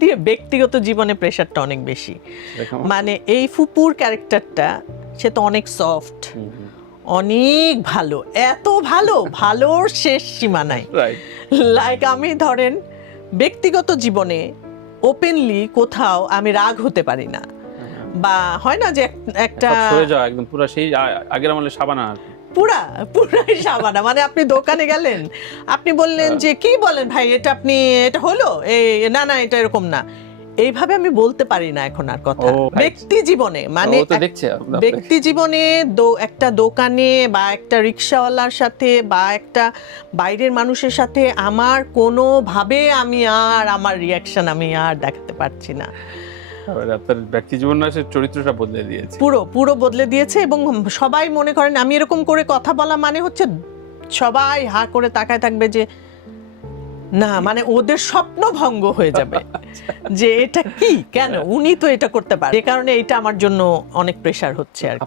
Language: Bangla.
দিয়ে ব্যক্তিগত জীবনে প্রেশারটা অনেক বেশি। মানে এই ফুপুর ক্যারেক্টারটা সে তো অনেক সফট, অনেক ভালো, এত ভালো, ভালোর শেষ সীমা নাই। লাইক আমি ধরেন ব্যক্তিগত জীবনে ওপেনলি কোথাও আমি রাগ হতে পারি না, বা হয় না যে একটা হয়ে যাওয়া একদম পুরো সেই আগের আমলে সাবানা পুরাই সাবানা। মানে আপনি দোকানে গেলেন, আপনি বললেন যে কি বলেন ভাই এটা আপনি এটা হলো না না এটা এরকম না, এইভাবে আমি বলতে পারি না এখন আর কথা। ব্যক্তি জীবনে মানে ব্যক্তি জীবনে একটা দোকানে বা একটা রিক্সাওয়ালার সাথে বা একটা বাইরের মানুষের সাথে আমার কোনোভাবে আমি আর আমার রিয়াকশন আমি আর দেখাতে পারছি না। আপনার ব্যক্তি জীবন চরিত্রটা বদলে দিয়েছে, পুরো বদলে দিয়েছে। এবং সবাই মনে করেন আমি এরকম করে কথা বলা মানে হচ্ছে সবাই হা করে তাকায় থাকবে যে না, মানে ওদের স্বপ্ন ভঙ্গ হয়ে যাবে যে এটা কি, কেন উনি তো এটা করতে পারে। যে কারণে এটা আমার জন্য অনেক প্রেশার হচ্ছে আর কি।